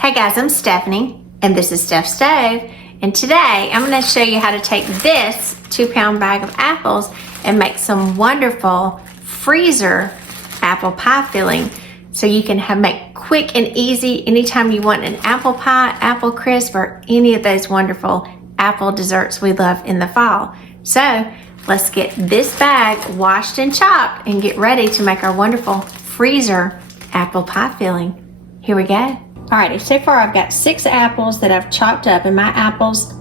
Hey guys, I'm Stephanie, and this is Steph's Stove, and today I'm going to show you how to take this 2-pound bag of apples and make some wonderful freezer apple pie filling so you can make quick and easy anytime you want an apple pie, apple crisp, or any of those wonderful apple desserts we love in the fall. So let's get this bag washed and chopped and get ready to make our wonderful freezer apple pie filling. Here we go. Alrighty, so far I've got 6 apples that I've chopped up, and my apples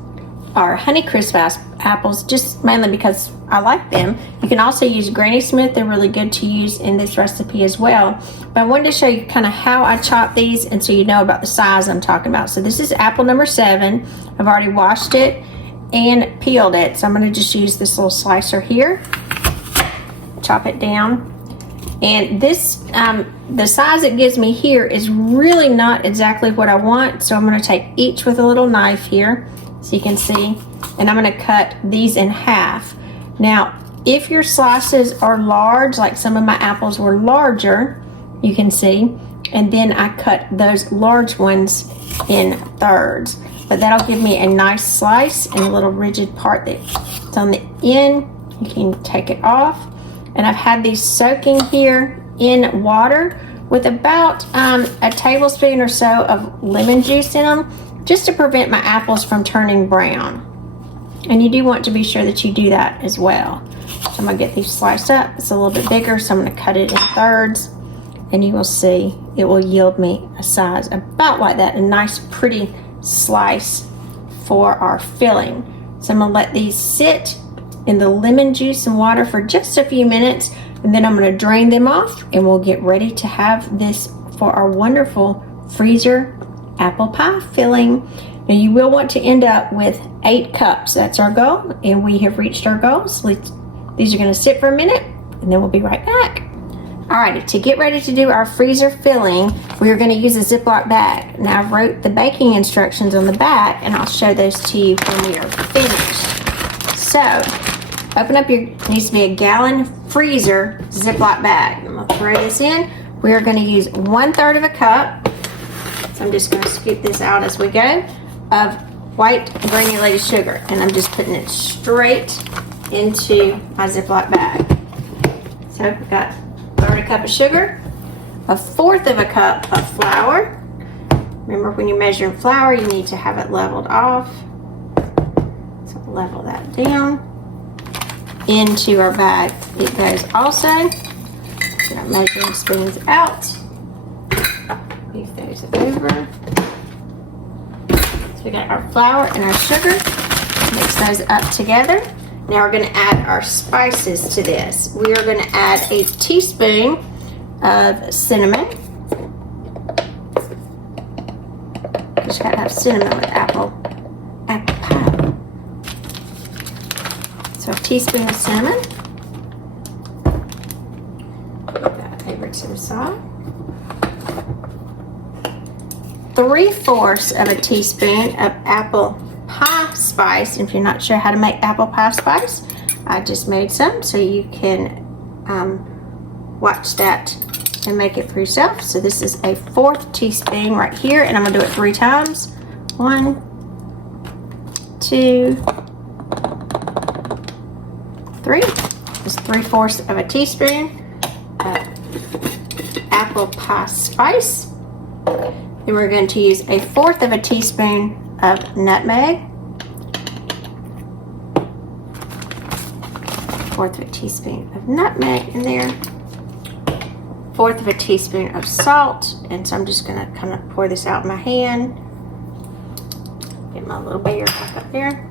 are Honeycrisp apples, just mainly because I like them. You can also use Granny Smith. They're really good to use in this recipe as well. But I wanted to show you kind of how I chop these, and so you know about the size I'm talking about. So this is apple number 7. I've already washed it and peeled it. So I'm going to just use this little slicer here, chop it down. And this, the size it gives me here is really not exactly what I want. So I'm going to take each with a little knife here, so you can see, and I'm going to cut these in half. Now, if your slices are large, like some of my apples were larger, you can see, and then I cut those large ones in thirds. But that'll give me a nice slice, and a little rigid part that's on the end, you can take it off. And I've had these soaking here in water with about a tablespoon or so of lemon juice in them, just to prevent my apples from turning brown. And you do want to be sure that you do that as well. So I'm gonna get these sliced up. It's a little bit bigger, so I'm gonna cut it in thirds, and you will see it will yield me a size about like that, a nice pretty slice for our filling. So I'm gonna let these sit in the lemon juice and water for just a few minutes, and then I'm going to drain them off, and we'll get ready to have this for our wonderful freezer apple pie filling. Now you will want to end up with 8 cups. That's our goal, and we have reached our goal. So these are going to sit for a minute, and then we'll be right back. Alrighty, to get ready to do our freezer filling, we are going to use a Ziploc bag. Now I wrote the baking instructions on the back, and I'll show those to you when we are finished. So open up your, needs to be a gallon freezer Ziploc bag. I'm gonna throw this in. We are gonna use 1/3 of a cup. So I'm just gonna scoop this out as we go, of white granulated sugar. And I'm just putting it straight into my Ziploc bag. So we've got 1/3 cup of sugar, 1/4 of a cup of flour. Remember, when you're measuring flour, you need to have it leveled off. So level that down. Into our bag it goes also. Get our measuring spoons out. Move those over. So we got our flour and our sugar. Mix those up together. Now we're going to add our spices to this. We are going to add a teaspoon of cinnamon. Just got to have cinnamon with apple pie. So a teaspoon of cinnamon. Put that over to the side. 3/4 of a teaspoon of apple pie spice. If you're not sure how to make apple pie spice, I just made some, so you can watch that and make it for yourself. So this is a 1/4 teaspoon right here, and I'm gonna do it 3 times. 1, 2, 3. It's 3/4 of a teaspoon of apple pie spice. Then we're going to use a 1/4 of a teaspoon of nutmeg. 1/4 of a teaspoon of nutmeg in there. 1/4 of a teaspoon of salt. And so I'm just going to kind of pour this out in my hand. Get my little beer back up there.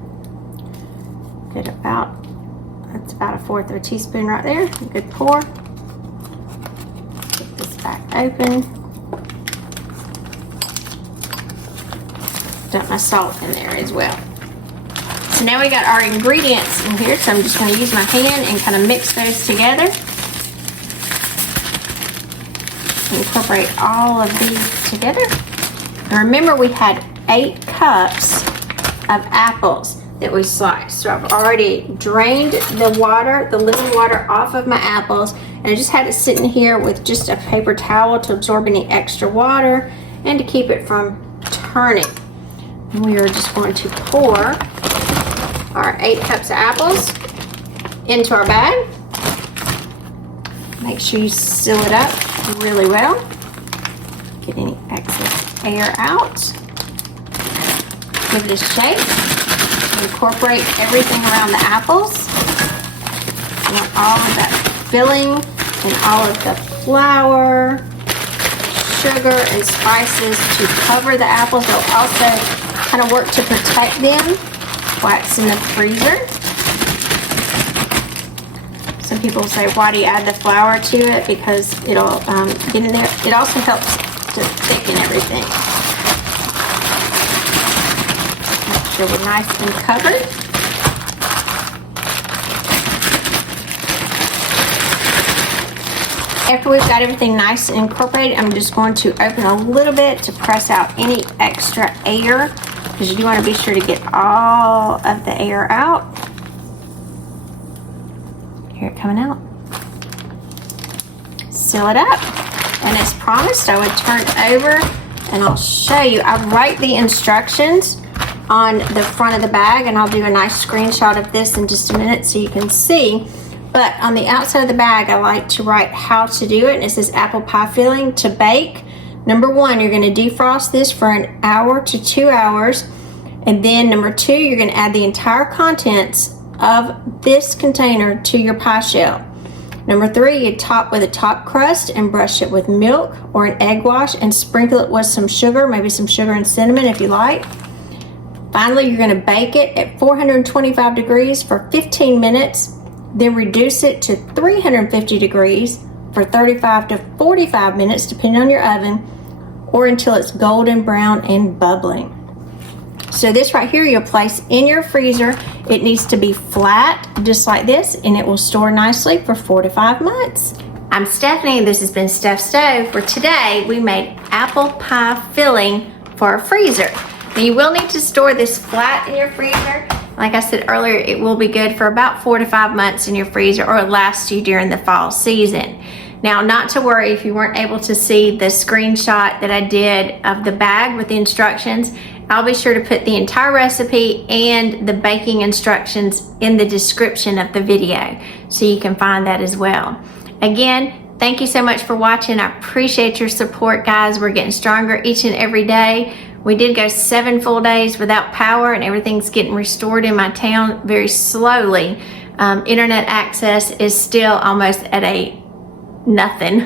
Get about, that's about a 1/4 of a teaspoon right there. A good pour. Get this back open. Dump my salt in there as well. So now we got our ingredients in here. So I'm just going to use my hand and kind of mix those together. Incorporate all of these together. And remember, we had 8 cups of apples that we sliced. So I've already drained the water, the lemon water, off of my apples, and I just had it sitting here with just a paper towel to absorb any extra water and to keep it from turning. And we are just going to pour our 8 cups of apples into our bag. Make sure you seal it up really well. Get any excess air out. Give it a shake. Incorporate everything around the apples. You want all of that filling and all of the flour, sugar, and spices to cover the apples. They'll also kind of work to protect them while it's in the freezer. Some people say, why do you add the flour to it? Because it'll get in there. It also helps to thicken everything. Make sure we're nice and covered. After we've got everything nice and incorporated, I'm just going to open a little bit to press out any extra air, because you do want to be sure to get all of the air out. Hear it coming out. Seal it up. And as promised, I would turn it over and I'll show you. I write the instructions on the front of the bag, and I'll do a nice screenshot of this in just a minute so you can see. But on the outside of the bag, I like to write how to do it. And it says apple pie filling to bake. Number 1, you're going to defrost this for an hour to 2 hours. And then number 2, you're going to add the entire contents of this container to your pie shell. Number 3, you top with a top crust and brush it with milk or an egg wash and sprinkle it with some sugar, maybe some sugar and cinnamon if you like. Finally, you're going to bake it at 425 degrees for 15 minutes. Then reduce it to 350 degrees for 35 to 45 minutes, depending on your oven, or until it's golden brown and bubbling. So this right here, you'll place in your freezer. It needs to be flat, just like this, and it will store nicely for 4 to 5 months. I'm Stephanie, and this has been Steph Stove, where today we made apple pie filling for a freezer. Now you will need to store this flat in your freezer. Like I said earlier, it will be good for about 4 to 5 months in your freezer, or it lasts you during the fall season. Now, not to worry if you weren't able to see the screenshot that I did of the bag with the instructions. I'll be sure to put the entire recipe and the baking instructions in the description of the video, so you can find that as well. Again, thank you so much for watching. I appreciate your support, guys. We're getting stronger each and every day. We did go 7 full days without power, and everything's getting restored in my town very slowly. Internet access is still almost at a nothing.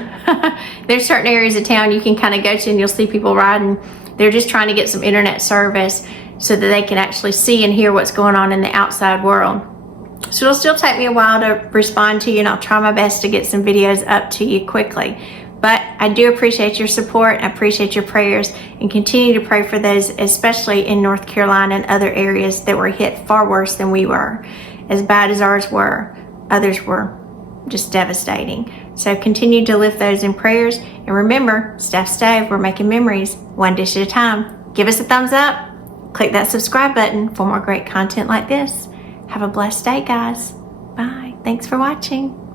There's certain areas of town you can kind of go to and you'll see people riding. They're just trying to get some internet service so that they can actually see and hear what's going on in the outside world. So it'll still take me a while to respond to you, and I'll try my best to get some videos up to you quickly. But I do appreciate your support. I appreciate your prayers, and continue to pray for those, especially in North Carolina and other areas that were hit far worse than we were. As bad as ours were, others were just devastating. So continue to lift those in prayers. And remember, Steph Stove, we're making memories one dish at a time. Give us a thumbs up. Click that subscribe button for more great content like this. Have a blessed day, guys. Bye. Thanks for watching.